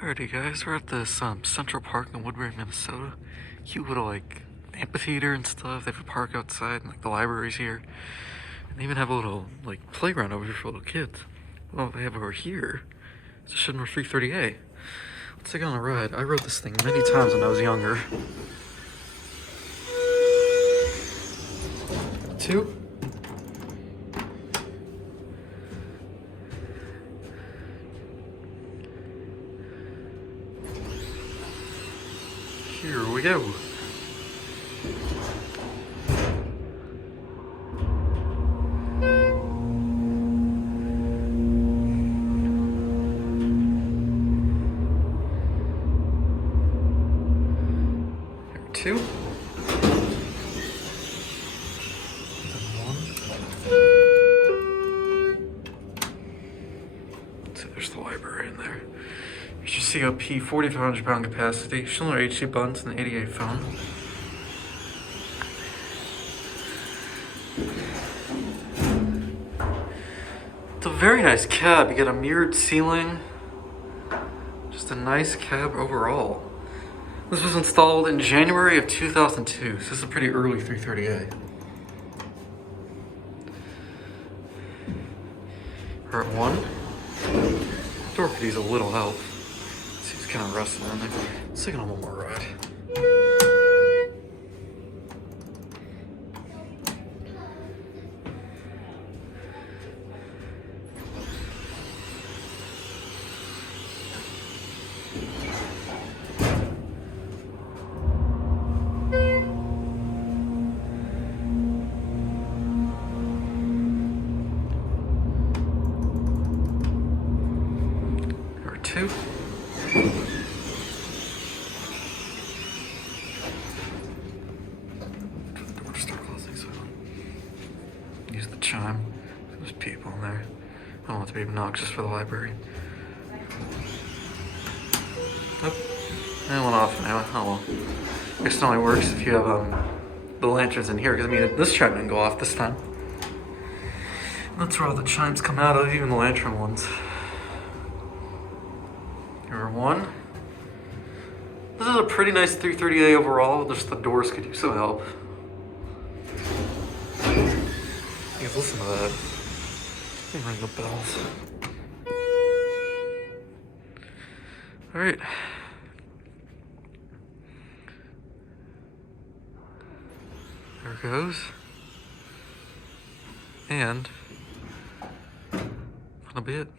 Alrighty guys, we're at this Central Park in Woodbury, Minnesota. Cute little like amphitheater and stuff. They have a park outside and like the library's here. And they even have a little like playground over here for little kids. Well, they have over here is a Schindler 330A. Let's take it on a ride. I rode this thing many times when I was younger. 2. Here we go. Here 2. Then 1. So there's the library in there. Features COP, 4,500 pound capacity, Schindler HD buttons, and 88 phone. It's a very nice cab. You get a mirrored ceiling. Just a nice cab overall. This was installed in January of 2002, so this is a pretty early 330A. We're at 1. Door could use a little help. Seems kind of rusted in there. Let's take it on one more ride. Number 2. Door to start closing, so use the chime. There's people in there. I don't want it to be obnoxious for the library. Oh, that went off now. Oh well. I guess it only works if you have the lanterns in here, because I mean this chime didn't go off this time. That's where all the chimes come out of, even the lantern ones. Number 1. This is a pretty nice 330A overall, just the doors could use some help. You guys listen to that. Let me ring the bells. Alright. There it goes. And that'll be it.